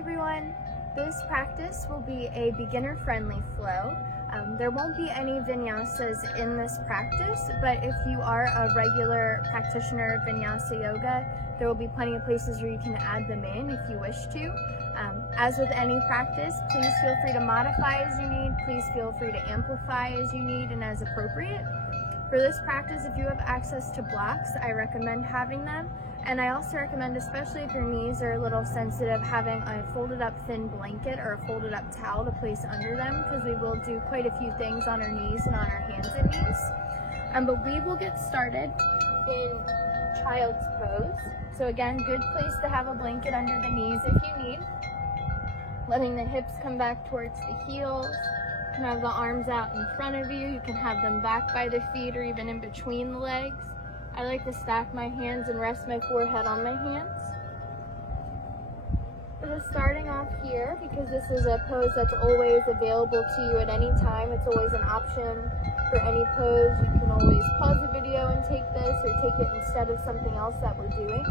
everyone. This practice will be a beginner-friendly flow. There won't be any vinyasas in this practice, but if you are a regular practitioner of vinyasa yoga, there will be plenty of places where you can add them in if you wish to. As with any practice, please feel free to modify as you need, please feel free to amplify as you need and as appropriate. For this practice, if you have access to blocks, I recommend having them. And I also recommend, especially if your knees are a little sensitive, having a folded up thin blanket or a folded up towel to place under them, because we will do quite a few things on our knees and on our hands and knees. But we will get started in child's pose. So again, good place to have a blanket under the knees if you need. Letting the hips come back towards the heels. You can have the arms out in front of you. You can have them back by the feet or even in between the legs. I like to stack my hands and rest my forehead on my hands. We're just starting off here because this is a pose that's always available to you at any time. It's always an option for any pose. You can always pause the video and take this, or take it instead of something else that we're doing.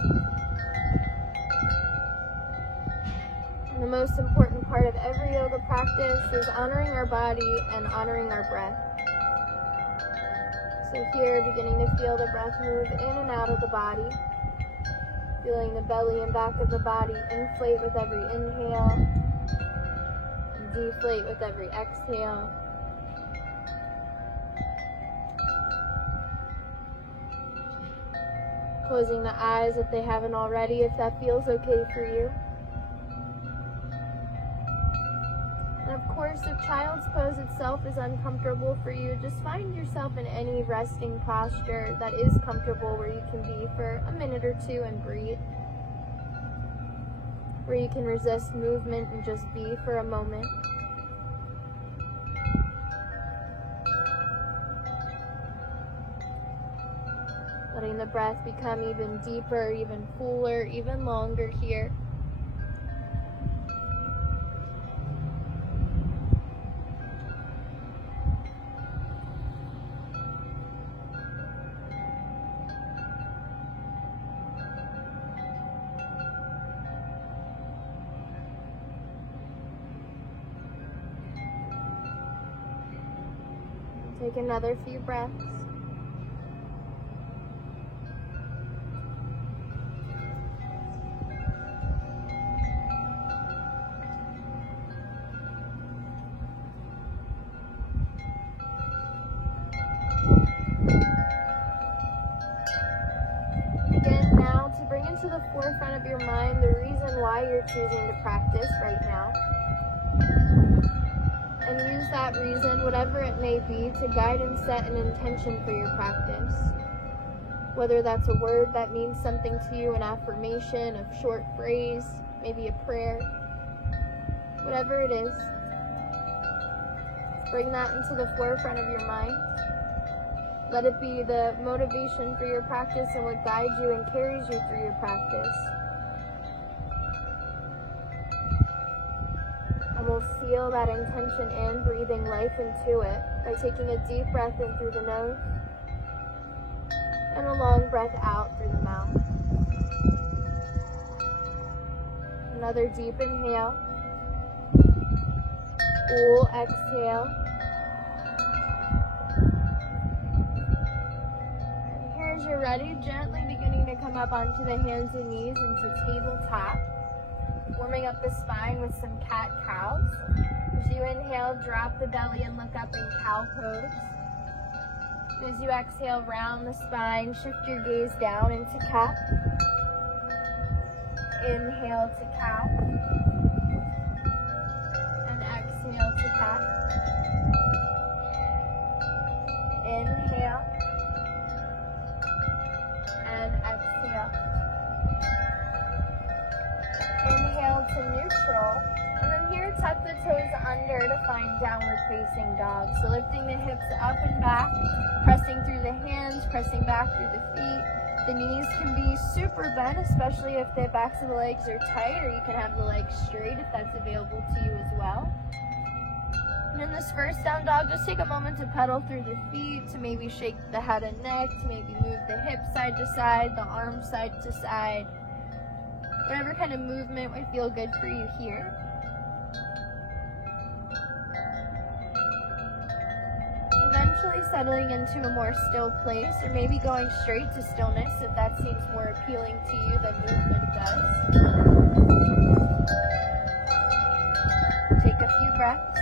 And the most important part of every yoga practice is honoring our body and honoring our breath. So here, beginning to feel the breath move in and out of the body. Feeling the belly and back of the body inflate with every inhale, and deflate with every exhale. Closing the eyes if they haven't already, if that feels okay for you. And of course, if child's pose itself is uncomfortable for you, just find yourself in any resting posture that is comfortable, where you can be for a minute or two and breathe. Where you can resist movement and just be for a moment. Letting the breath become even deeper, even fuller, even longer here. Take another few breaths. Again, now to bring into the forefront of your mind the reason why you're choosing to practice right now. And use that reason, whatever it may be, to guide and set an intention for your practice. Whether that's a word that means something to you, an affirmation, a short phrase, maybe a prayer, whatever it is, bring that into the forefront of your mind. Let it be the motivation for your practice and what guides you and carries you through your practice. And we'll seal that intention in, breathing life into it by taking a deep breath in through the nose and a long breath out through the mouth. Another deep inhale. Full exhale. And here, as you're ready, gently beginning to come up onto the hands and knees into tabletop. Warming up the spine with some cat-cows. As you inhale, drop the belly and look up in cow pose. As you exhale, round the spine, shift your gaze down into cat. Inhale to cat. And exhale to cat. Inhale. And exhale. Inhale to neutral, and then here tuck the toes under to find downward facing dog. So lifting the hips up and back, pressing through the hands, pressing back through the feet. The knees can be super bent, especially if the backs of the legs are tight, or you can have the legs straight if that's available to you as well. And in this first down dog, just take a moment to pedal through the feet, to maybe shake the head and neck, to maybe move the hips side to side, the arms side to side. Whatever kind of movement would feel good for you here. Eventually settling into a more still place, or maybe going straight to stillness if that seems more appealing to you than movement does. Take a few breaths.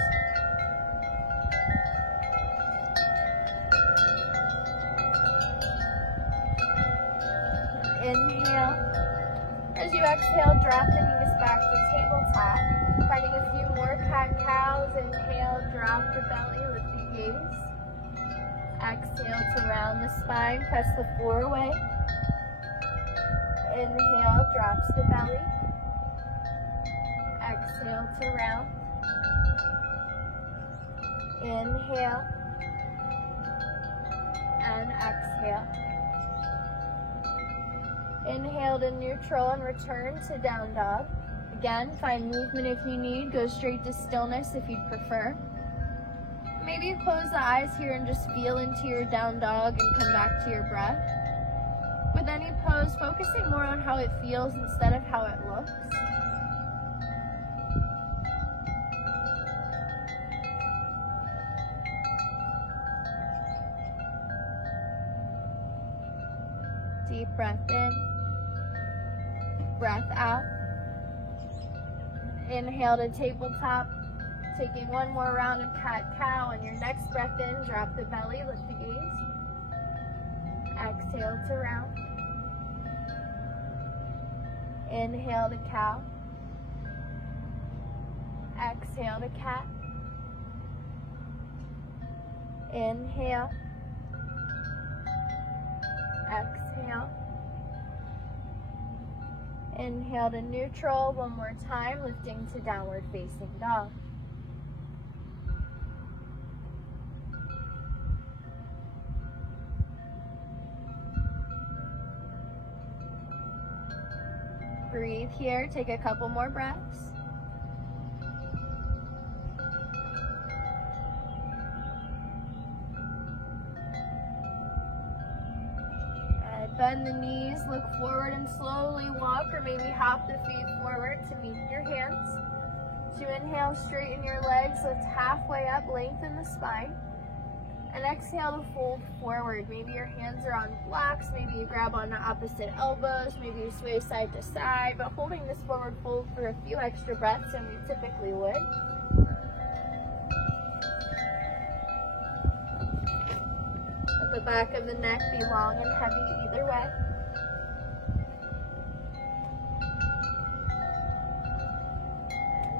Inhale. As you exhale, drop the knees back to tabletop. Finding a few more cat-cows. Inhale, drop the belly, lift the gaze. Exhale to round the spine, press the floor away. Inhale, drops the belly. Exhale to round. Inhale. And exhale. Inhale to neutral and return to down dog. Again, find movement if you need. Go straight to stillness if you'd prefer. Maybe you close the eyes here and just feel into your down dog and come back to your breath. With any pose, focusing more on how it feels instead of how it looks. Deep breath in, breath out. Inhale to tabletop. Taking one more round of cat-cow. On your next breath in, drop the belly, lift the gaze. Exhale to round. Inhale to cow. Exhale to cat. Inhale. Exhale. Inhale to neutral. One more time, lifting to downward facing dog. Breathe here, take a couple more breaths. Bend the knees, look forward and slowly walk or maybe hop the feet forward to meet your hands. To inhale, straighten your legs, lift halfway up, lengthen the spine. And exhale to fold forward. Maybe your hands are on blocks, maybe you grab on the opposite elbows, maybe you sway side to side, but holding this forward fold for a few extra breaths than you typically would. Let the back of the neck be long and heavy either way.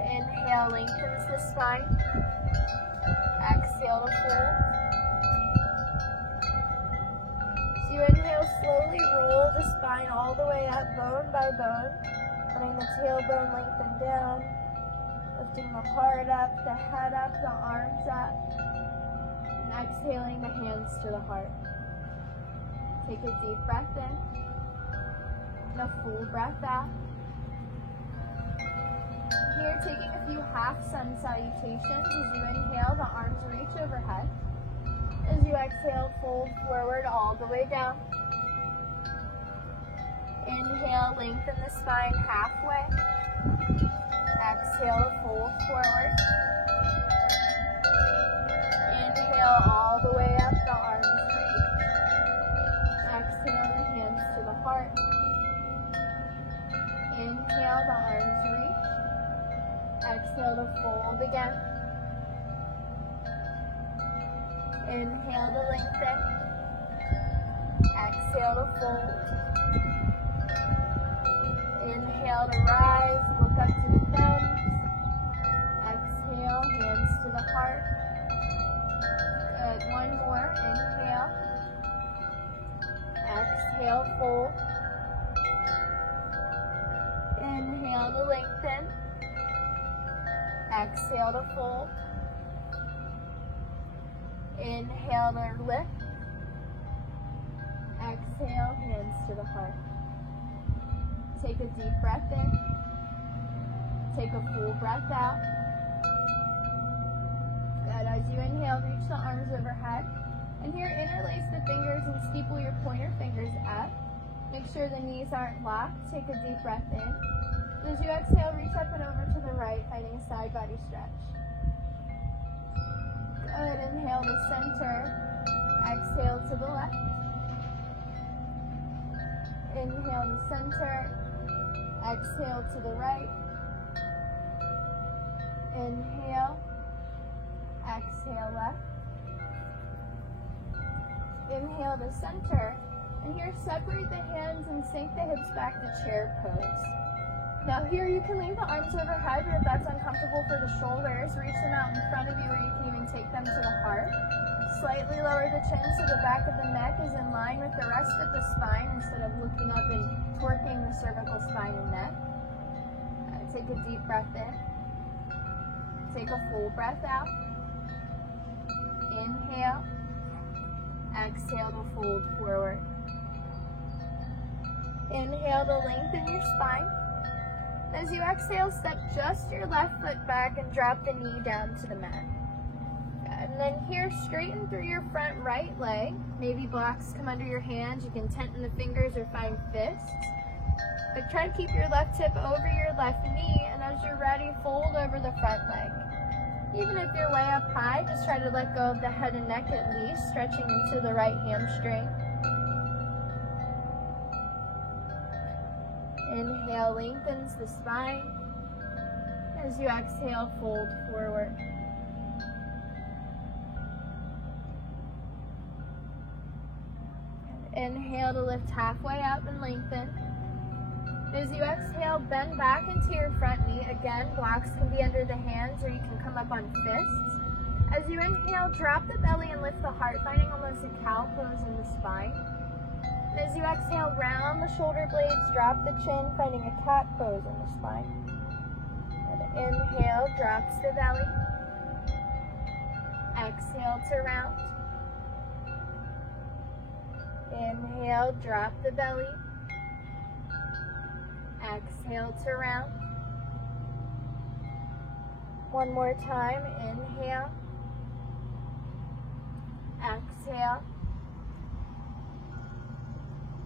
And inhale, lengthens the spine. Exhale to fold. So you inhale, slowly roll the spine all the way up, bone by bone, letting the tailbone lengthen down, lifting the heart up, the head up, the arms up, and exhaling the hands to the heart. Take a deep breath in, and a full breath out. Here, taking a few half sun salutations. As you inhale, the arms reach overhead. As you exhale, fold forward all the way down. Inhale, lengthen the spine halfway. Exhale, fold forward. Inhale, all the way up, the arms reach. Exhale, the hands to the heart. Inhale, the arms reach. Exhale to fold again. Inhale to lengthen. Exhale to fold. Inhale to rise, look up to the thumbs. Exhale, hands to the heart. Good, one more, inhale. Exhale, fold. Inhale to lengthen. Exhale to fold. Inhale to lift. Exhale, hands to the heart. Take a deep breath in. Take a full breath out. Good. As you inhale, reach the arms overhead. And here, interlace the fingers and steeple your pointer fingers up. Make sure the knees aren't locked. Take a deep breath in. As you exhale, reach up and over to the right, finding a side body stretch. Good. Inhale to center. Exhale to the left. Inhale to center. Exhale to the right. Inhale. Exhale left. Inhale to center. And here, separate the hands and sink the hips back to chair pose. Now here you can leave the arms overhead, but if that's uncomfortable for the shoulders, reach them out in front of you, or you can even take them to the heart. Slightly lower the chin so the back of the neck is in line with the rest of the spine instead of looking up and twerking the cervical spine and neck. Take a deep breath in. Take a full breath out. Inhale. Exhale to fold forward. Inhale to lengthen your spine. As you exhale, step just your left foot back and drop the knee down to the mat. And then here, straighten through your front right leg. Maybe blocks come under your hands. You can tension the fingers or find fists. But try to keep your left hip over your left knee, and as you're ready, fold over the front leg. Even if you're way up high, just try to let go of the head and neck at least, stretching into the right hamstring. Inhale, lengthens the spine. As you exhale, fold forward. Inhale to lift halfway up and lengthen. As you exhale, bend back into your front knee. Again, blocks can be under the hands or you can come up on fists. As you inhale, drop the belly and lift the heart, finding almost a cow pose in the spine. And as you exhale, round the shoulder blades, drop the chin, finding a cat pose in the spine. And inhale, drops the belly. Exhale to round. Inhale, drop the belly. Exhale to round. One more time. Inhale. Exhale.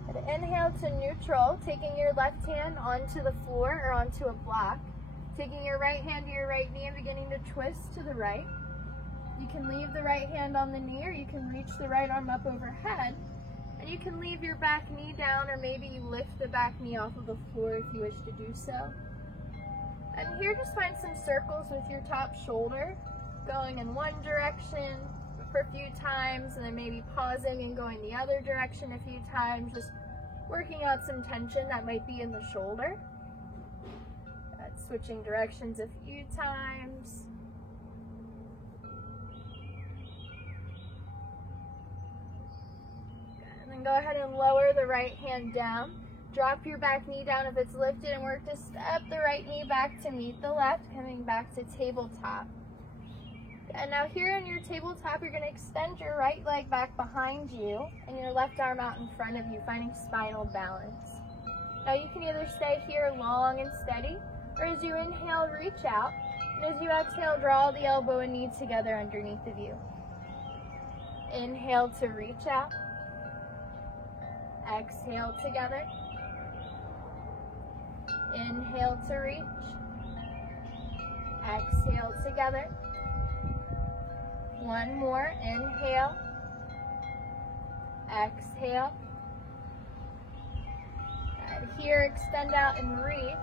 And inhale to neutral, taking your left hand onto the floor or onto a block. Taking your right hand to your right knee and beginning to twist to the right. You can leave the right hand on the knee, or you can reach the right arm up overhead. And you can leave your back knee down, or maybe you lift the back knee off of the floor if you wish to do so. And here, just find some circles with your top shoulder, going in one direction for a few times, and then maybe pausing and going the other direction a few times, just working out some tension that might be in the shoulder. Switching directions a few times. And go ahead and lower the right hand down. Drop your back knee down if it's lifted, and work to step the right knee back to meet the left, coming back to tabletop. And now here in your tabletop, you're going to extend your right leg back behind you and your left arm out in front of you, finding spinal balance. Now you can either stay here long and steady, or as you inhale, reach out, and as you exhale, draw the elbow and knee together underneath of you. Inhale to reach out. Exhale together. Inhale to reach. Exhale together. One more. Inhale. Exhale. And here, extend out and reach.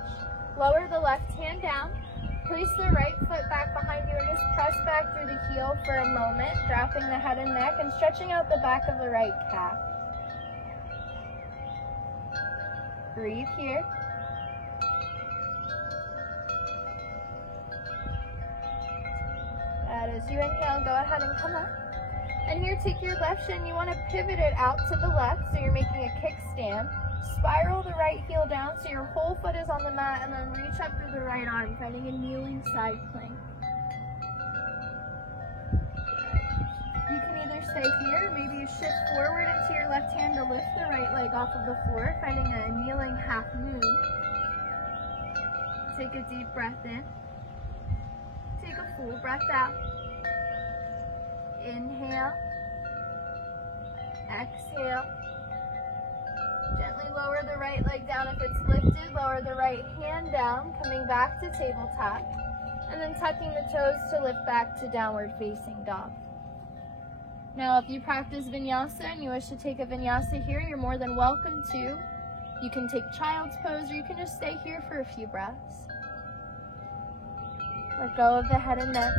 Lower the left hand down. Place the right foot back behind you and just press back through the heel for a moment, dropping the head and neck and stretching out the back of the right calf. Breathe here. And as you inhale, go ahead and come up. And here, take your left shin. You want to pivot it out to the left, so you're making a kickstand. Spiral the right heel down so your whole foot is on the mat, and then reach up through the right arm, finding a kneeling side plank. You can either stay here, maybe you shift forward into your left hand to lift the right leg off of the floor, finding a kneeling half moon. Take a deep breath in. Take a full breath out. Inhale. Exhale. Gently lower the right leg down if it's lifted. Lower the right hand down, coming back to tabletop. And then tucking the toes to lift back to downward facing dog. Now, if you practice vinyasa and you wish to take a vinyasa here, you're more than welcome to. You can take child's pose or you can just stay here for a few breaths. Let go of the head and neck.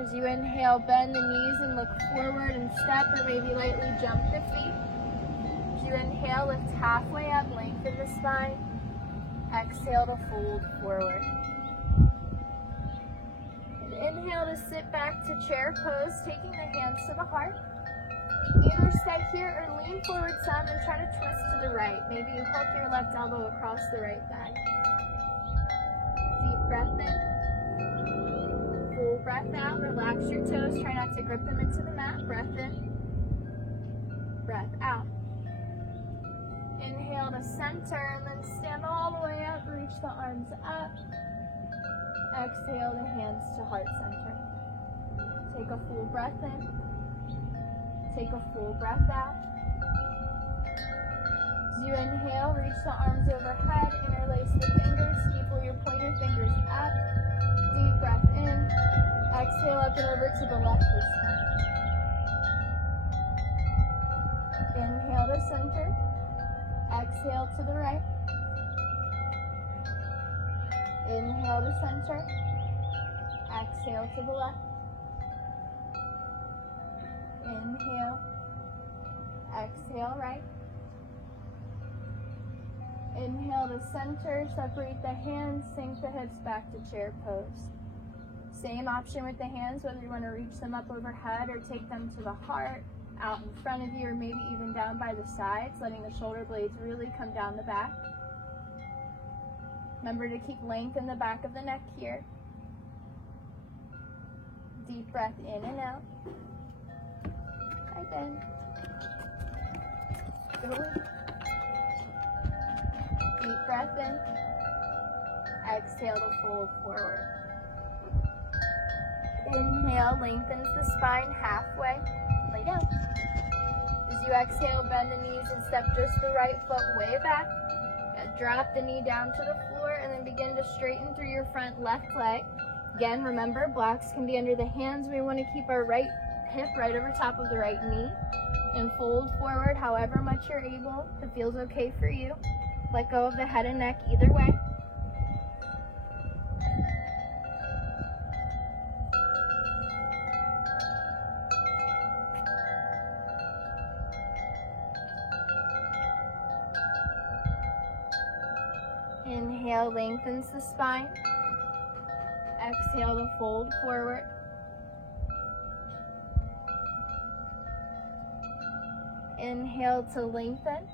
As you inhale, bend the knees and look forward and step or maybe lightly jump the feet. As you inhale, lift halfway up, lengthen the spine. Exhale to fold forward. And inhale to sit back to chair pose, taking the hands to the heart. Either stay here or lean forward some and try to twist to the right. Maybe you hook your left elbow across the right thigh. Deep breath in. Full breath out, relax your toes, try not to grip them into the mat. Breath in, breath out. Inhale to center and then stand all the way up, reach the arms up. Exhale the hands to heart center. Take a full breath in, take a full breath out. As you inhale, reach the arms overhead, interlace the fingers, steeple your pointer fingers up. Deep breath in. Exhale up and over to the left this time. Inhale to center. Exhale to the right. Inhale to center. Exhale to the left. Inhale. Exhale right. Inhale to center, separate the hands, sink the hips back to chair pose. Same option with the hands, whether you want to reach them up overhead or take them to the heart, out in front of you, or maybe even down by the sides, letting the shoulder blades really come down the back. Remember to keep length in the back of the neck here. Deep breath in and out. Right then. Go. Deep breath in. Exhale to fold forward. Inhale, lengthens the spine halfway. Lay down. As you exhale, bend the knees and step just the right foot way back. Drop the knee down to the floor and then begin to straighten through your front left leg. Again, remember, blocks can be under the hands. We want to keep our right hip right over top of the right knee and fold forward however much you're able. If it feels okay for you. Let go of the head and neck either way. Inhale, lengthens the spine. Exhale to fold forward. Inhale to lengthen.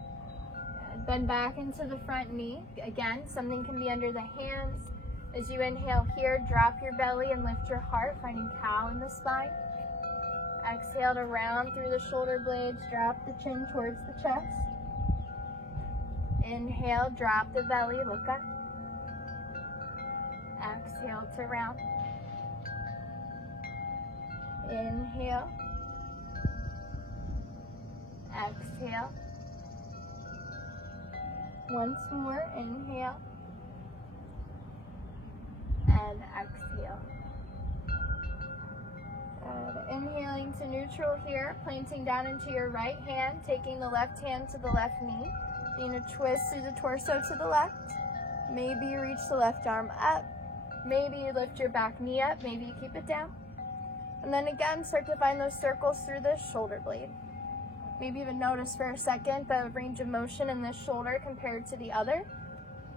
Bend back into the front knee. Again, something can be under the hands. As you inhale here, drop your belly and lift your heart, finding cow in the spine. Exhale to round through the shoulder blades, drop the chin towards the chest. Inhale, drop the belly, look up. Exhale to round. Inhale. Exhale. Once more, inhale. And exhale. Inhaling to neutral here, planting down into your right hand, taking the left hand to the left knee. Being a twist through the torso to the left. Maybe you reach the left arm up. Maybe you lift your back knee up. Maybe you keep it down. And then again, start to find those circles through the shoulder blade. Maybe even notice for a second the range of motion in this shoulder compared to the other.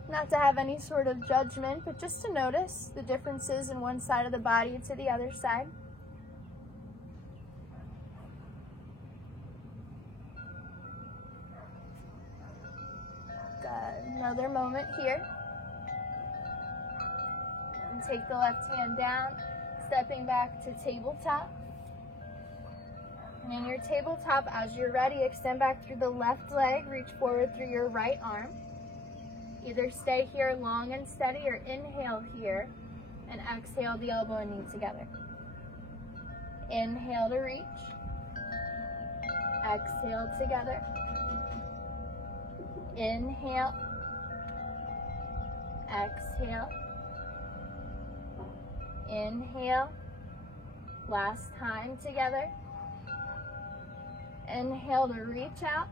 Not to have any sort of judgment, but just to notice the differences in one side of the body to the other side. Good. Another moment here. And take the left hand down, stepping back to tabletop. And in your tabletop, as you're ready, extend back through the left leg, reach forward through your right arm. Either stay here long and steady or inhale here and exhale the elbow and knee together. Inhale to reach. Exhale together. Inhale. Exhale. Inhale. Last time together. Inhale to reach out.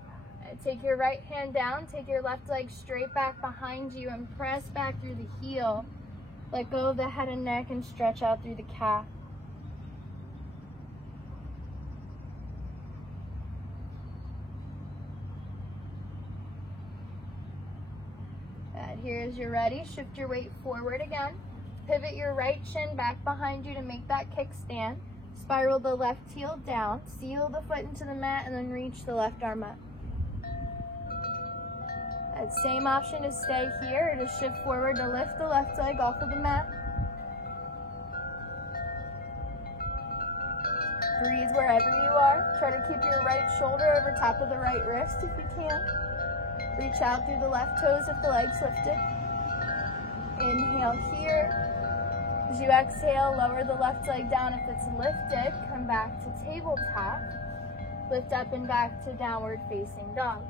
Take your right hand down, take your left leg straight back behind you and press back through the heel. Let go of the head and neck and stretch out through the calf. Here as you're ready, shift your weight forward again. Pivot your right shin back behind you to make that kickstand. Spiral the left heel down, seal the foot into the mat, and then reach the left arm up. That same option to stay here or to shift forward to lift the left leg off of the mat. Breathe wherever you are. Try to keep your right shoulder over top of the right wrist if you can. Reach out through the left toes if the leg's lifted. Inhale here. As you exhale, lower the left leg down if it's lifted. Come back to tabletop. Lift up and back to downward facing dog.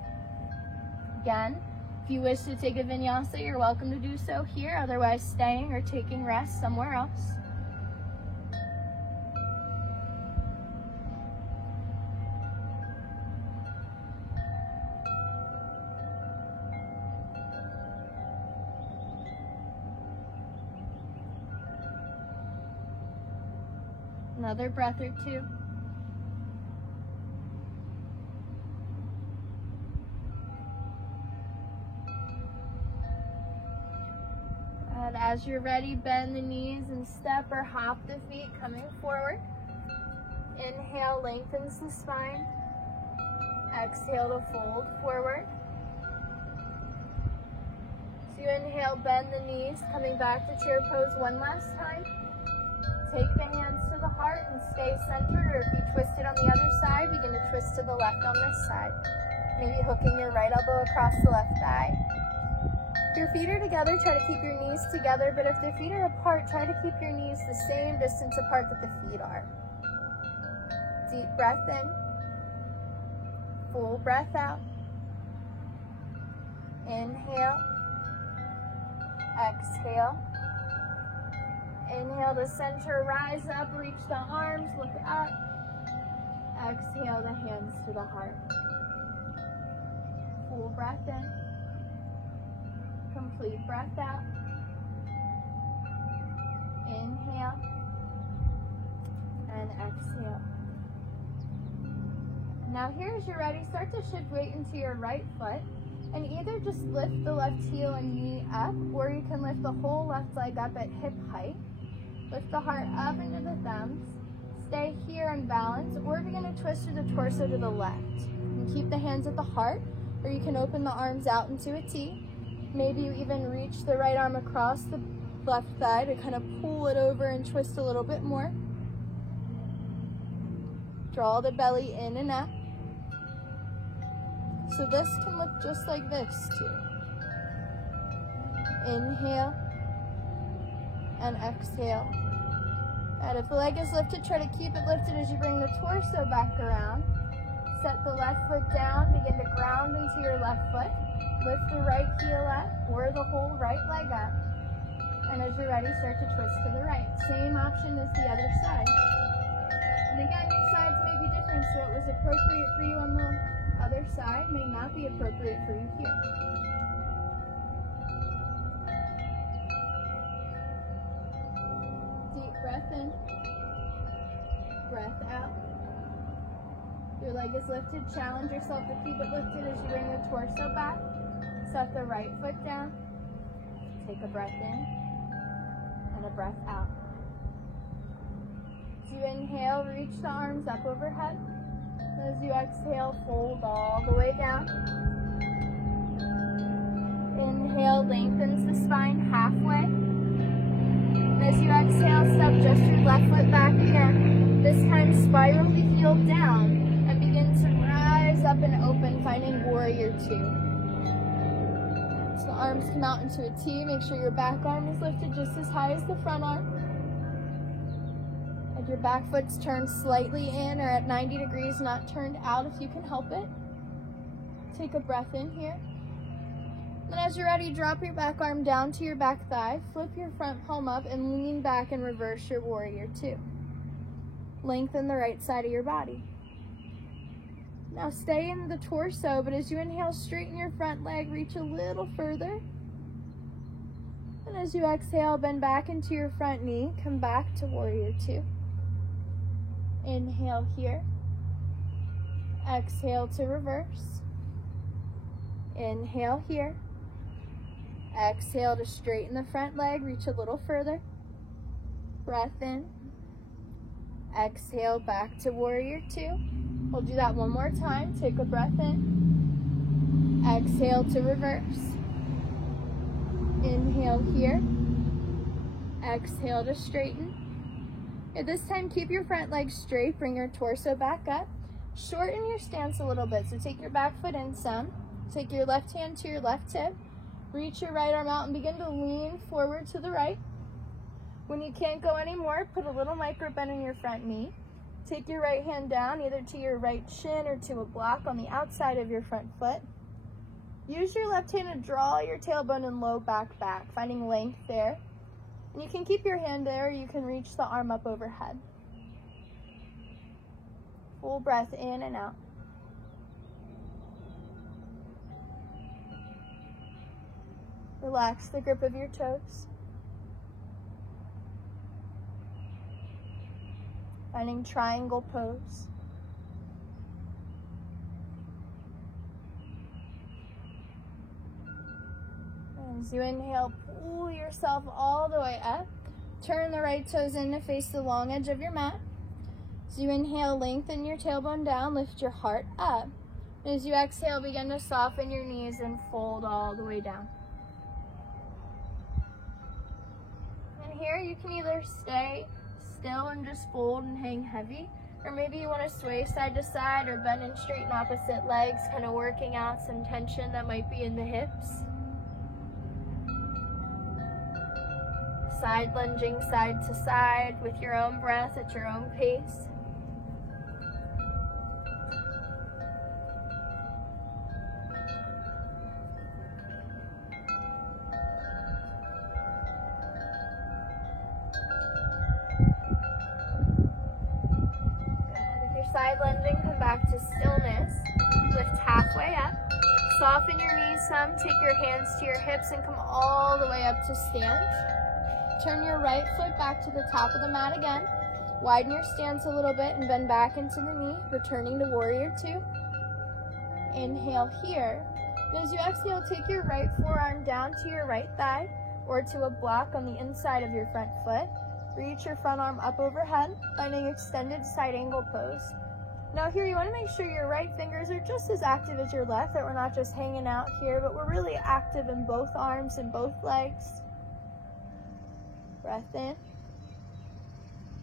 Again, if you wish to take a vinyasa, you're welcome to do so here. Otherwise, staying or taking rest somewhere else. Another breath or two. And as you're ready, bend the knees and step or hop the feet coming forward. Inhale, lengthens the spine. Exhale to fold forward. So you inhale, bend the knees, coming back to chair pose one last time. Take the hands to the heart and stay centered, or if you twist it on the other side, begin to twist to the left on this side. Maybe hooking your right elbow across the left thigh. If your feet are together, try to keep your knees together, but if the feet are apart, try to keep your knees the same distance apart that the feet are. Deep breath in. Full breath out. Inhale. Exhale. Inhale to center, rise up, reach the arms, look up. Exhale the hands to the heart. Full breath in. Complete breath out. Inhale. And exhale. Now here as you're ready, start to shift weight into your right foot. And either just lift the left heel and knee up, or you can lift the whole left leg up at hip height. Lift the heart up into the thumbs. Stay here in balance, or begin to twist through the torso to the left. And keep the hands at the heart, or you can open the arms out into a T. Maybe you even reach the right arm across the left thigh to kind of pull it over and twist a little bit more. Draw the belly in and out. So this can look just like this too. Inhale and exhale. And if the leg is lifted, try to keep it lifted as you bring the torso back around. Set the left foot down, begin to ground into your left foot. Lift the right heel up or the whole right leg up. And as you're ready, start to twist to the right. Same option as the other side. And again, your sides may be different, so what was appropriate for you on the other side may not be appropriate for you here. Deep breath in, breath out. Your leg is lifted. Challenge yourself to keep it lifted as you bring the torso back. Set the right foot down. Take a breath in and a breath out. As you inhale, reach the arms up overhead. As you exhale, fold all the way down. Inhale, lengthens the spine halfway. And as you exhale, step just your left foot back again. This time, spiral the heel down. begin to rise up and open, finding warrior two. So the arms come out into a T. Make sure your back arm is lifted just as high as the front arm. And your back foot's turned slightly in or at 90 degrees, not turned out if you can help it. Take a breath in here. Then as you're ready, drop your back arm down to your back thigh, flip your front palm up, and lean back and reverse your warrior two. Lengthen the right side of your body. Now stay in the torso, but as you inhale, straighten your front leg, reach a little further. And as you exhale, bend back into your front knee, come back to warrior two. Inhale here. Exhale to reverse. Inhale here. Exhale to straighten the front leg, reach a little further. Breath in. Exhale back to warrior two. We'll do that one more time. Take a breath in. Exhale to reverse. Inhale here. Exhale to straighten. At this time, keep your front leg straight. Bring your torso back up. Shorten your stance a little bit. So take your back foot in some. Take your left hand to your left hip. Reach your right arm out and begin to lean forward to the right. When you can't go anymore, put a little micro bend in your front knee. Take your right hand down either to your right shin or to a block on the outside of your front foot. Use your left hand to draw your tailbone and low back, finding length there. And you can keep your hand there, or you can reach the arm up overhead. Full breath in and out. Relax the grip of your toes. Finding triangle pose. As you inhale, pull yourself all the way up. Turn the right toes in to face the long edge of your mat. As you inhale, lengthen your tailbone down, lift your heart up. As you exhale, begin to soften your knees and fold all the way down. And here you can either stay still and just fold and hang heavy, or maybe you want to sway side to side or bend and straighten opposite legs, kind of working out some tension that might be in the hips. Side lunging side to side with your own breath at your own pace. Side lunging, come back to stillness. Lift halfway up. Soften your knees some. Take your hands to your hips and come all the way up to stand. Turn your right foot back to the top of the mat again. Widen your stance a little bit and bend back into the knee, returning to warrior two. Inhale here. And as you exhale, take your right forearm down to your right thigh or to a block on the inside of your front foot. Reach your front arm up overhead, finding extended side angle pose. Now here you want to make sure your right fingers are just as active as your left, that we're not just hanging out here, but we're really active in both arms and both legs. Breath in,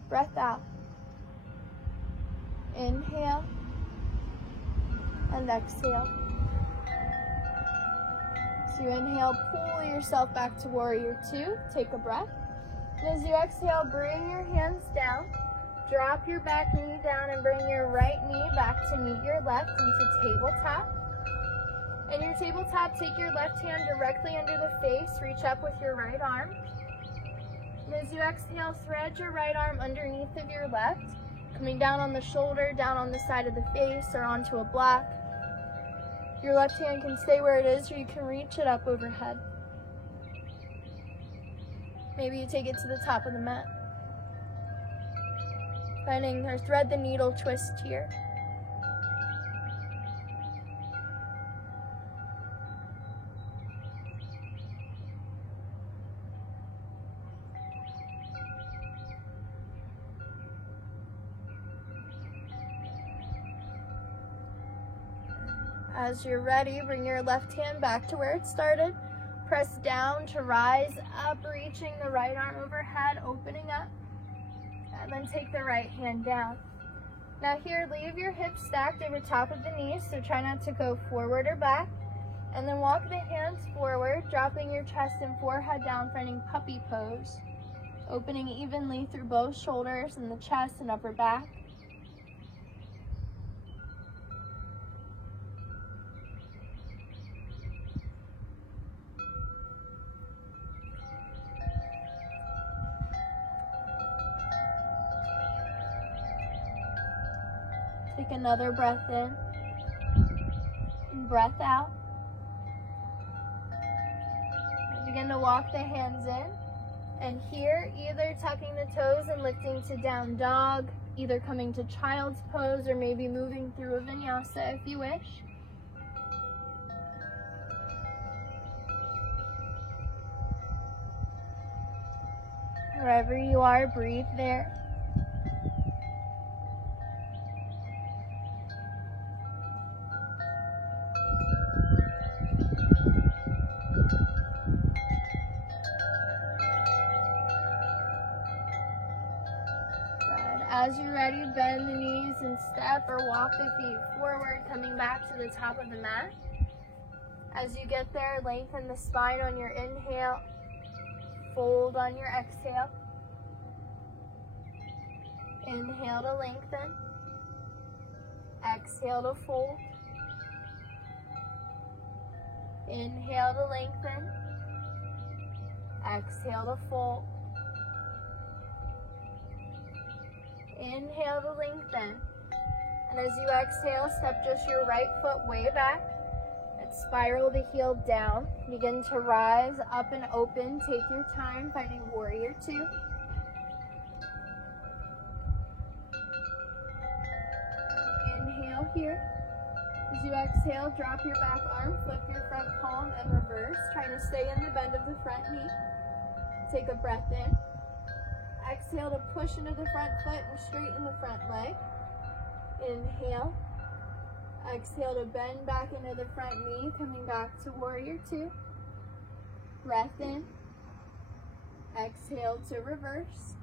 breath out. Inhale and exhale. So you inhale, pull yourself back to warrior two. Take a breath. And as you exhale, bring your hands down. Drop your back knee down and bring your right knee back to meet your left into tabletop. In your tabletop, take your left hand directly under the face. Reach up with your right arm. And as you exhale, thread your right arm underneath of your left, coming down on the shoulder, down on the side of the face, or onto a block. Your left hand can stay where it is, or you can reach it up overhead. Maybe you take it to the top of the mat. Finding or thread the needle twist here. As you're ready, bring your left hand back to where it started. Press down to rise up, reaching the right arm overhead, opening up. And then take the right hand down. Now here, leave your hips stacked over top of the knees, so try not to go forward or back. And then walk the hands forward, dropping your chest and forehead down, finding puppy pose. Opening evenly through both shoulders and the chest and upper back. Take another breath in, and breath out. And begin to walk the hands in. And here, either tucking the toes and lifting to down dog, either coming to child's pose, or maybe moving through a vinyasa if you wish. Wherever you are, breathe there. As you're ready, bend the knees and step or walk the feet forward, coming back to the top of the mat. As you get there, lengthen the spine on your inhale, fold on your exhale. Inhale to lengthen, exhale to fold. Inhale to lengthen, exhale to fold. Inhale to lengthen, and as you exhale, step just your right foot way back and spiral the heel down. Begin to rise up and open. Take your time, finding warrior two. Inhale here. As you exhale, drop your back arm, flip your front palm, and reverse. Trying to stay in the bend of the front knee. Take a breath in. Exhale to push into the front foot and straighten the front leg. Inhale. Exhale to bend back into the front knee, coming back to warrior two. Breath in. Exhale to reverse.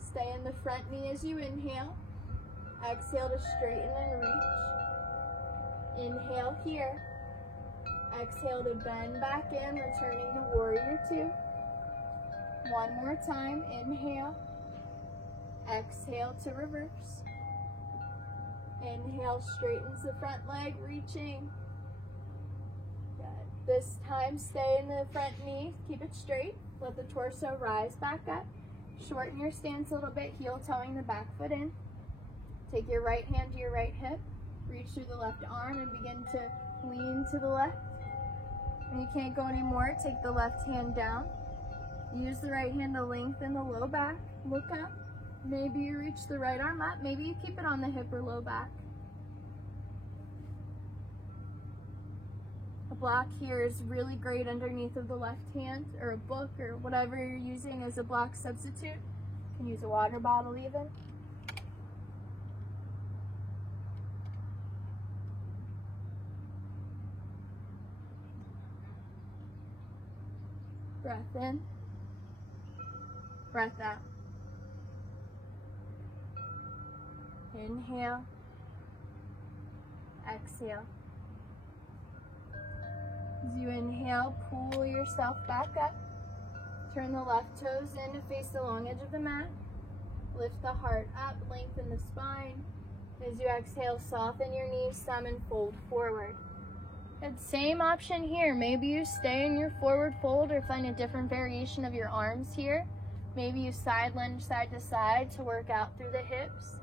Stay in the front knee as you inhale. Exhale to straighten and reach. Inhale here. Exhale to bend back in, returning to warrior two. One more time, inhale, exhale to reverse. Inhale, straightens the front leg, reaching. Good. This time, stay in the front knee, keep it straight. Let the torso rise back up. Shorten your stance a little bit, heel toeing the back foot in. Take your right hand to your right hip, reach through the left arm and begin to lean to the left. When you can't go anymore, take the left hand down. Use the right hand to lengthen the low back. Look up. Maybe you reach the right arm up. Maybe you keep it on the hip or low back. A block here is really great underneath of the left hand, or a book, or whatever you're using as a block substitute. You can use a water bottle even. Breath in. Breath out. Inhale. Exhale. As you inhale, pull yourself back up. Turn the left toes in to face the long edge of the mat. Lift the heart up, lengthen the spine. As you exhale, soften your knees some and fold forward. And same option here. Maybe you stay in your forward fold or find a different variation of your arms here. Maybe you side lunge side to side to work out through the hips.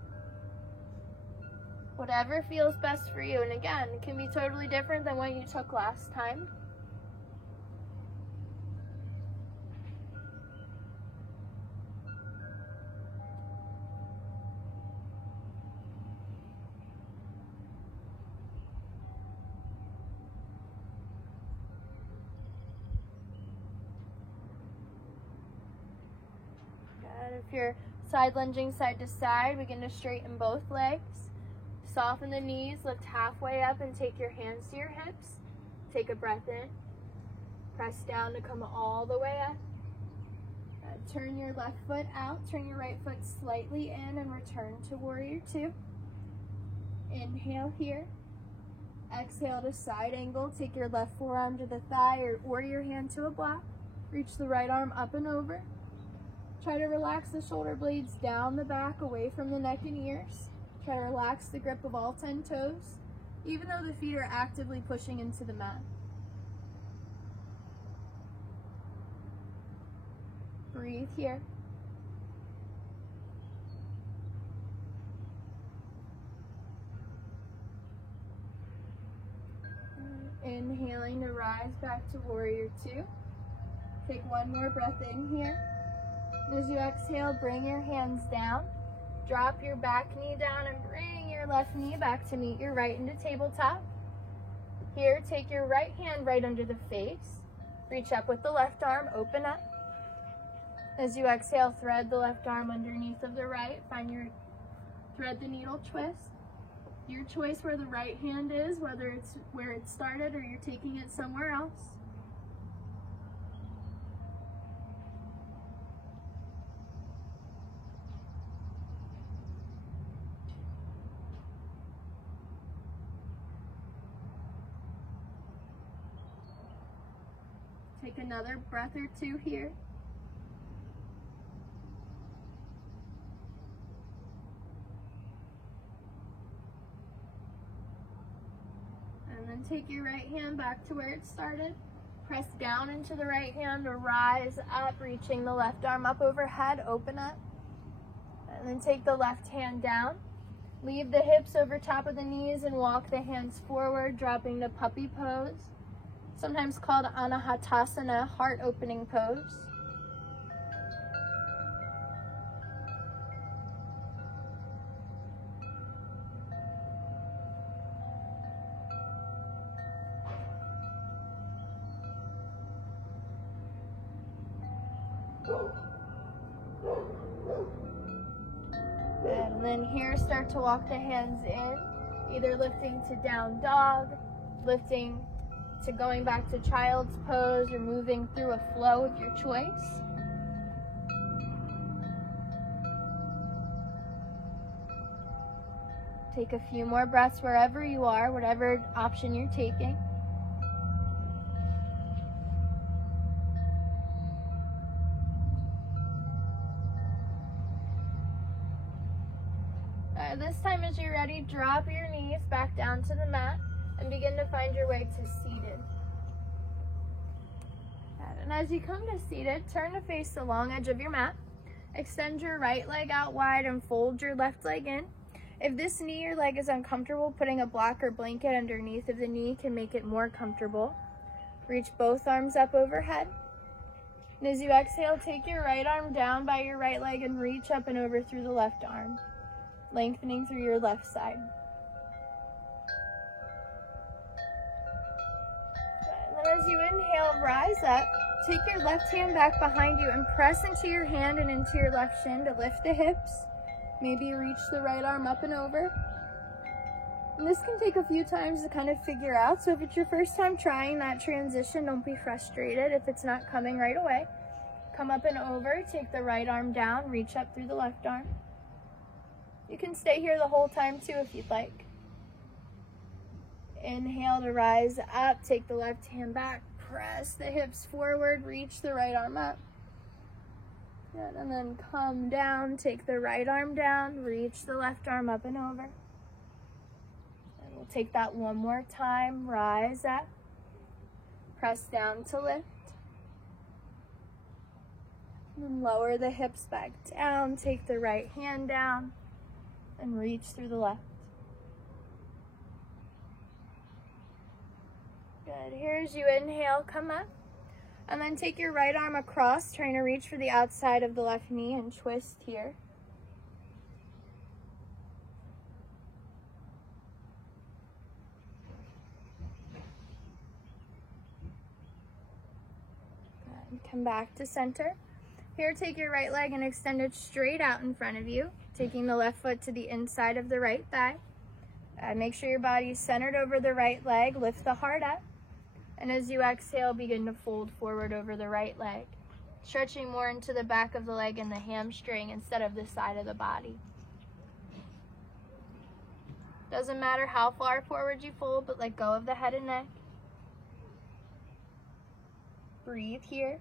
Whatever feels best for you. And again, it can be totally different than what you took last time. If you're side lunging side to side, begin to straighten both legs. Soften the knees, lift halfway up and take your hands to your hips. Take a breath in. Press down to come all the way up. Turn your left foot out, turn your right foot slightly in and return to warrior two. Inhale here. Exhale to side angle. Take your left forearm to the thigh or your hand to a block. Reach the right arm up and over. Try to relax the shoulder blades down the back, away from the neck and ears. Try to relax the grip of all 10 toes, even though the feet are actively pushing into the mat. Breathe here. Inhaling to rise back to warrior two. Take one more breath in here. As you exhale, bring your hands down. Drop your back knee down and bring your left knee back to meet your right into tabletop. Here, take your right hand right under the face. Reach up with the left arm, open up. As you exhale, thread the left arm underneath of the right. Thread the needle twist. Your choice where the right hand is, whether it's where it started or you're taking it somewhere else. Take another breath or two here. And then take your right hand back to where it started. Press down into the right hand to rise up, reaching the left arm up overhead, open up. And then take the left hand down. Leave the hips over top of the knees and walk the hands forward, dropping to puppy pose. Sometimes called Anahatasana, heart opening pose. And then here, start to walk the hands in, either lifting to down dog, lifting to going back to child's pose, or moving through a flow of your choice. Take a few more breaths wherever you are, whatever option you're taking. This time, as you're ready, drop your knees back down to the mat and begin to find your way to seated. And as you come to seated, turn to face the long edge of your mat. Extend your right leg out wide and fold your left leg in. If this knee or leg is uncomfortable, putting a block or blanket underneath of the knee can make it more comfortable. Reach both arms up overhead. And as you exhale, take your right arm down by your right leg and reach up and over through the left arm, lengthening through your left side. And then as you inhale, rise up. Take your left hand back behind you and press into your hand and into your left shin to lift the hips. Maybe reach the right arm up and over. And this can take a few times to kind of figure out. So if it's your first time trying that transition, don't be frustrated if it's not coming right away. Come up and over, take the right arm down, reach up through the left arm. You can stay here the whole time too if you'd like. Inhale to rise up, take the left hand back, press the hips forward, reach the right arm up. Good. And then come down, take the right arm down, reach the left arm up and over. And we'll take that one more time, rise up, press down to lift. And then lower the hips back down, take the right hand down, and reach through the left. Good. Here as you inhale, come up. And then take your right arm across, trying to reach for the outside of the left knee and twist here. Good. Come back to center. Here, take your right leg and extend it straight out in front of you, taking the left foot to the inside of the right thigh. Make sure your body is centered over the right leg. Lift the heart up. And as you exhale, begin to fold forward over the right leg, stretching more into the back of the leg and the hamstring instead of the side of the body. Doesn't matter how far forward you fold, but let go of the head and neck. Breathe here.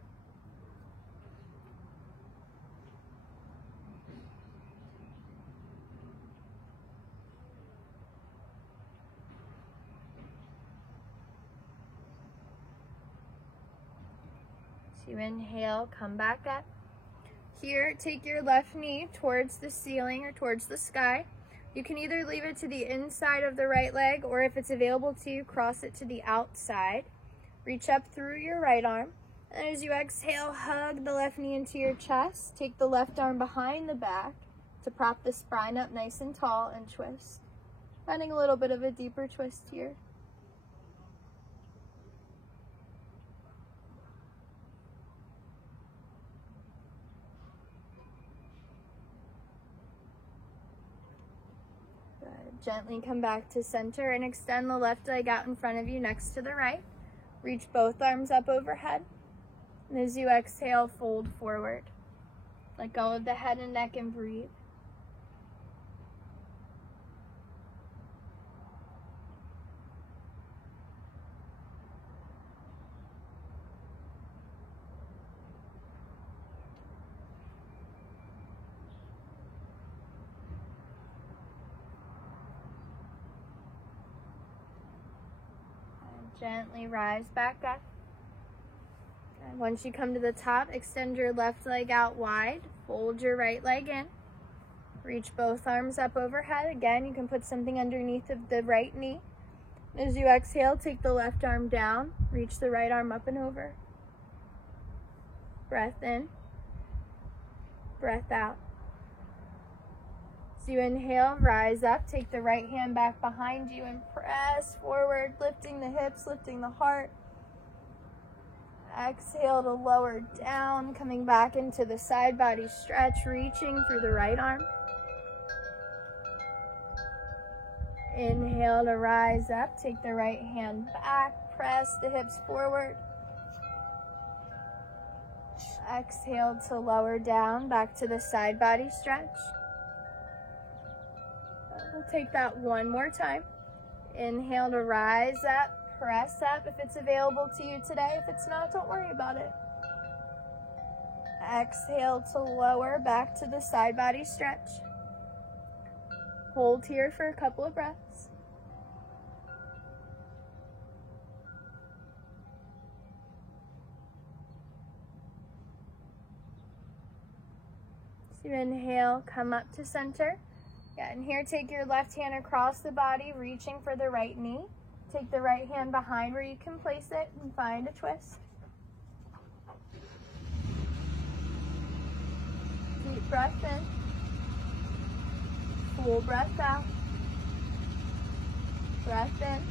So you inhale, come back up. Here, take your left knee towards the ceiling or towards the sky. You can either leave it to the inside of the right leg, or if it's available to you, cross it to the outside. Reach up through your right arm. And as you exhale, hug the left knee into your chest. Take the left arm behind the back to prop the spine up nice and tall and twist. Finding a little bit of a deeper twist here. Gently come back to center and extend the left leg out in front of you next to the right. Reach both arms up overhead. And as you exhale, fold forward. Let go of the head and neck and breathe. Gently rise back up. And once you come to the top, extend your left leg out wide. Fold your right leg in. Reach both arms up overhead. Again, you can put something underneath of the right knee. As you exhale, take the left arm down. Reach the right arm up and over. Breath in. Breath out. So you inhale, rise up, take the right hand back behind you and press forward, lifting the hips, lifting the heart. Exhale to lower down, coming back into the side body stretch, reaching through the right arm. Inhale to rise up, take the right hand back, press the hips forward. Exhale to lower down, back to the side body stretch. We'll take that one more time. Inhale to rise up, press up if it's available to you today. If it's not, don't worry about it. Exhale to lower, back to the side body stretch. Hold here for a couple of breaths. So inhale, come up to center. Yeah, and here take your left hand across the body, reaching for the right knee. Take the right hand behind where you can place it and find a twist. Deep breath in. Full breath out. Breath in.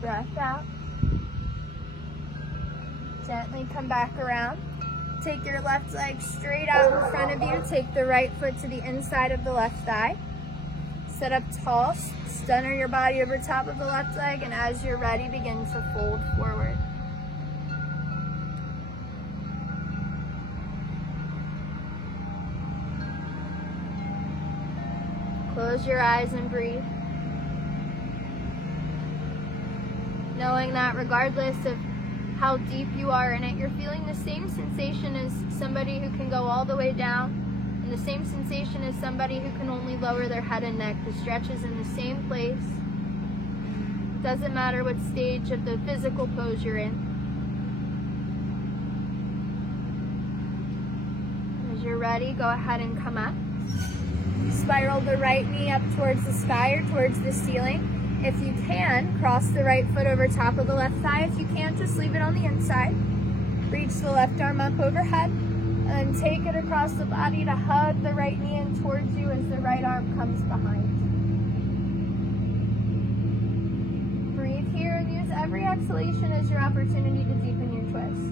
Breath out. Gently come back around. Take your left leg straight out in front of you. Take the right foot to the inside of the left thigh. Sit up tall, center your body over top of the left leg, and as you're ready, begin to fold forward. Close your eyes and breathe. Knowing that regardless of how deep you are in it, you're feeling the same sensation as somebody who can go all the way down, and the same sensation as somebody who can only lower their head and neck. The stretch is in the same place. Doesn't matter what stage of the physical pose you're in. As you're ready, go ahead and come up. Spiral the right knee up towards the sky or towards the ceiling. If you can, cross the right foot over top of the left thigh. If you can't, just leave it on the inside. Reach the left arm up overhead, and then take it across the body to hug the right knee in towards you as the right arm comes behind. Breathe here and use every exhalation as your opportunity to deepen your twist.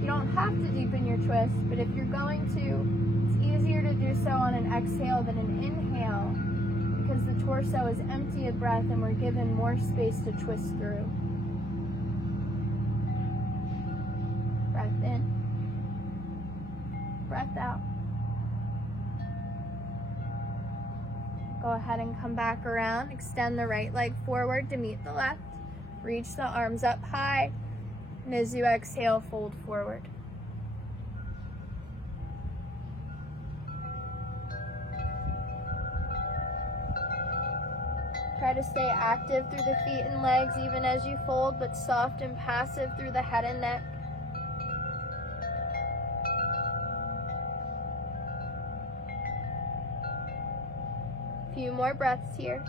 You don't have to deepen your twist, but if you're going to, it's easier to do so on an exhale than an inhale, because the torso is empty of breath and we're given more space to twist through. Breath in. Breath out. Go ahead and come back around. Extend the right leg forward to meet the left. Reach the arms up high. And as you exhale, fold forward. Try to stay active through the feet and legs even as you fold, but soft and passive through the head and neck. A few more breaths here.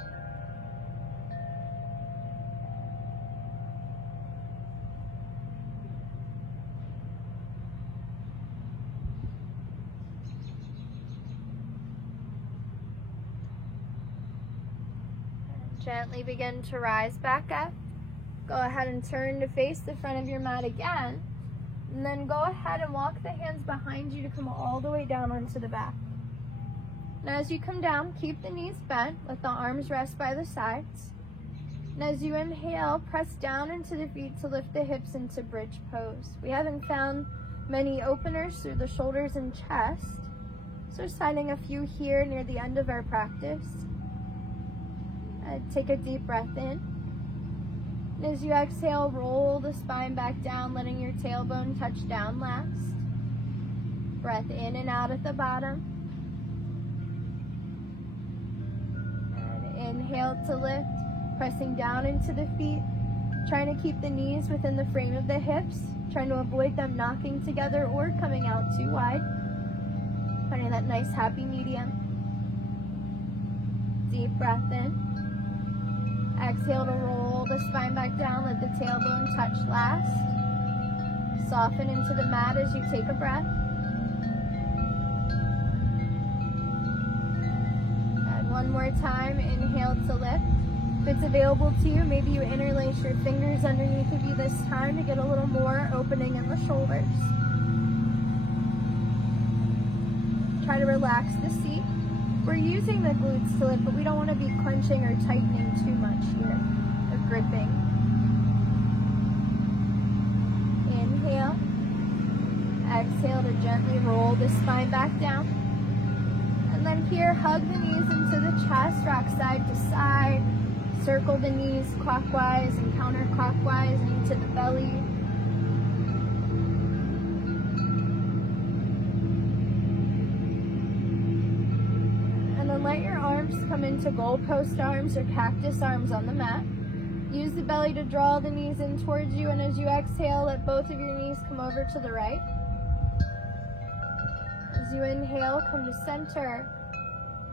Gently begin to rise back up. Go ahead and turn to face the front of your mat again. And then go ahead and walk the hands behind you to come all the way down onto the back. Now as you come down, keep the knees bent. Let the arms rest by the sides. And as you inhale, press down into the feet to lift the hips into bridge pose. We haven't found many openers through the shoulders and chest, so just finding a few here near the end of our practice. Take a deep breath in. And as you exhale, roll the spine back down, letting your tailbone touch down last. Breath in and out at the bottom. And inhale to lift, pressing down into the feet, trying to keep the knees within the frame of the hips, trying to avoid them knocking together or coming out too wide. Finding that nice happy medium. Deep breath in. Exhale to roll the spine back down, let the tailbone touch last. Soften into the mat as you take a breath. And one more time, inhale to lift. If it's available to you, maybe you interlace your fingers underneath of you this time to get a little more opening in the shoulders. Try to relax the seat. We're using the glutes to lift, but we don't want to be clenching or tightening too much here, or gripping. Inhale. Exhale to gently roll the spine back down. And then here, hug the knees into the chest, rock side to side. Circle the knees clockwise and counterclockwise into the belly. Let your arms come into goalpost arms or cactus arms on the mat. Use the belly to draw the knees in towards you, and as you exhale, let both of your knees come over to the right. As you inhale, come to center,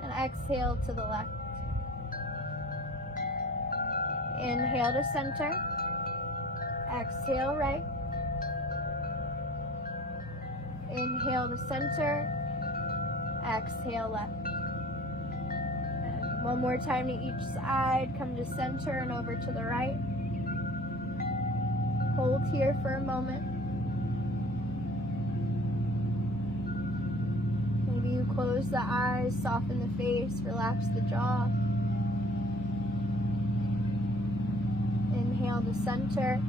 and exhale to the left. Inhale to center. Exhale right. Inhale to center. Exhale left. One more time to each side. Come to center and over to the right. Hold here for a moment. Maybe you close the eyes, soften the face, relax the jaw. Inhale to center.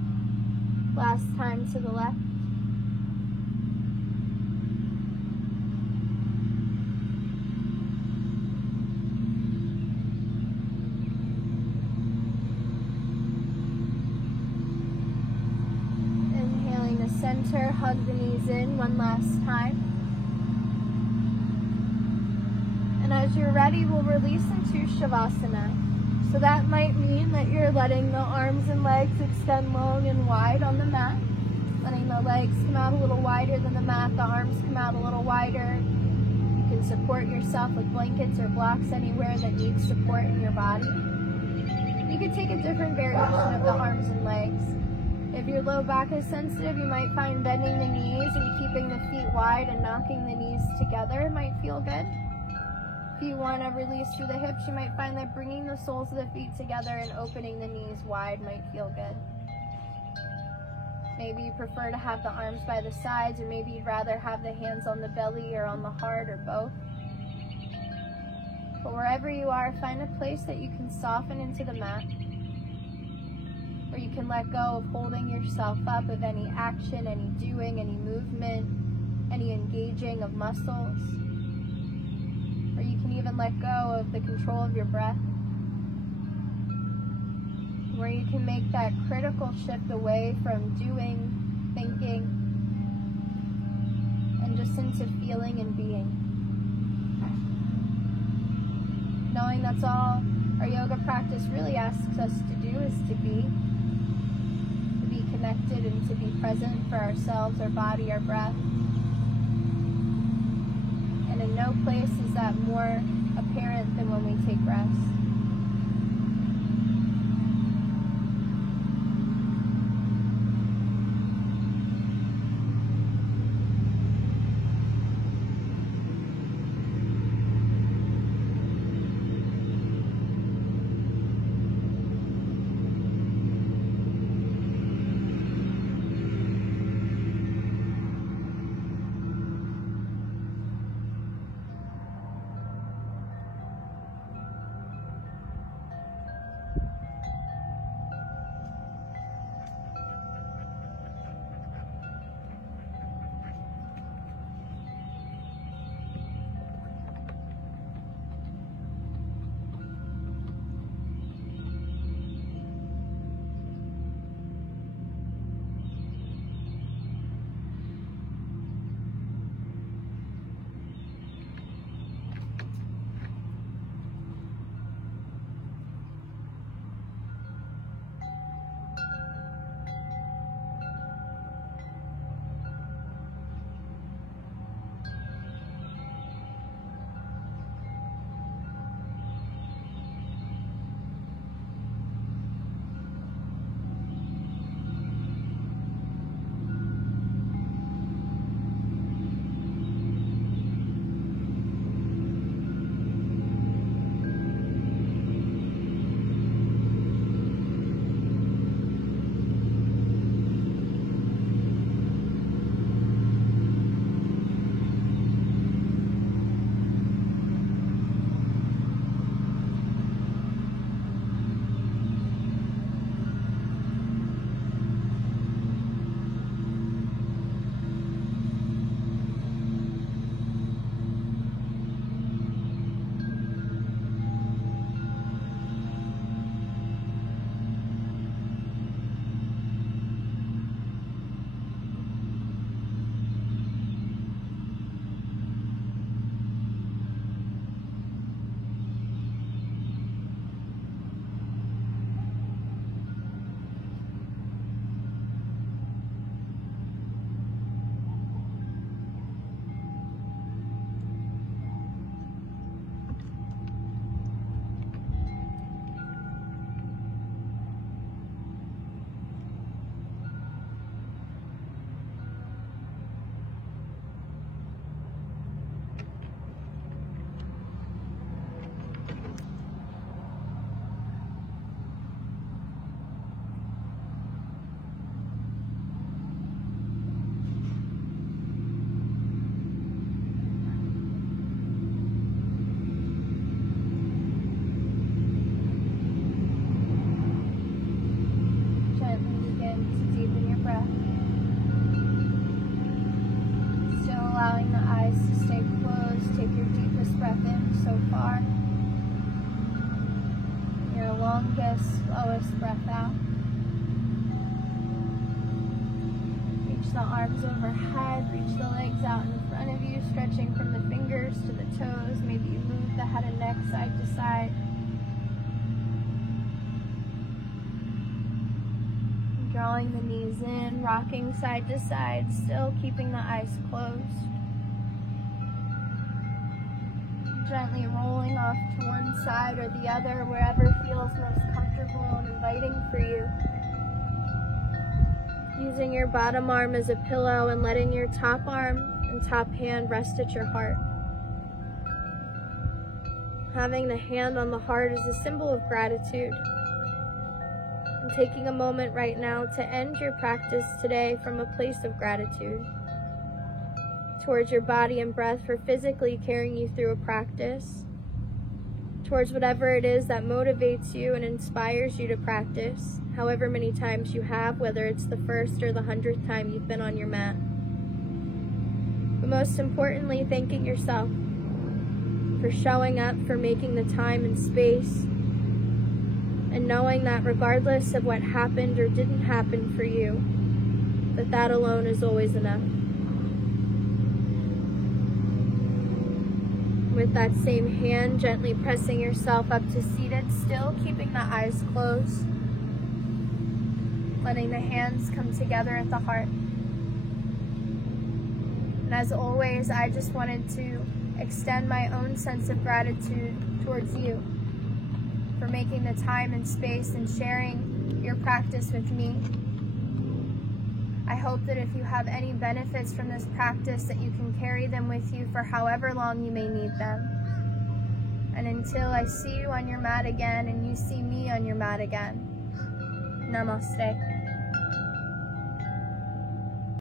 Last time to the left. Center, hug the knees in one last time. And as you're ready, we'll release into Shavasana. So that might mean that you're letting the arms and legs extend long and wide on the mat. Letting the legs come out a little wider than the mat, the arms come out a little wider. You can support yourself with blankets or blocks anywhere that needs support in your body. You can take a different variation of the arms and legs. If your low back is sensitive, you might find bending the knees and keeping the feet wide and knocking the knees together might feel good. If you want to release through the hips, you might find that bringing the soles of the feet together and opening the knees wide might feel good. Maybe you prefer to have the arms by the sides, or maybe you'd rather have the hands on the belly or on the heart or both. But wherever you are, find a place that you can soften into the mat, where you can let go of holding yourself up of any action, any doing, any movement, any engaging of muscles. Or you can even and let go of the control of your breath, where you can make that critical shift away from doing, thinking, and just into feeling and being. Knowing that's all our yoga practice really asks us to do is to be connected and to be present for ourselves, our body, our breath. And in no place is that more apparent than when we take rest. Longest, slowest breath out. Reach the arms overhead, reach the legs out in front of you, stretching from the fingers to the toes. Maybe you move the head and neck side to side. Drawing the knees in, rocking side to side, still keeping the eyes closed. Gently rolling off to one side or the other, wherever feels most comfortable and inviting for you. Using your bottom arm as a pillow and letting your top arm and top hand rest at your heart. Having the hand on the heart is a symbol of gratitude. And taking a moment right now to end your practice today from a place of gratitude towards your body and breath for physically carrying you through a practice, towards whatever it is that motivates you and inspires you to practice, however many times you have, whether it's the first or the 100th time you've been on your mat. But most importantly, thanking yourself for showing up, for making the time and space, and knowing that regardless of what happened or didn't happen for you, that alone is always enough. With that same hand, gently pressing yourself up to seated, still keeping the eyes closed, letting the hands come together at the heart. And as always, I just wanted to extend my own sense of gratitude towards you for making the time and space and sharing your practice with me. I hope that if you have any benefits from this practice, that you can carry them with you for however long you may need them. And until I see you on your mat again and you see me on your mat again, namaste.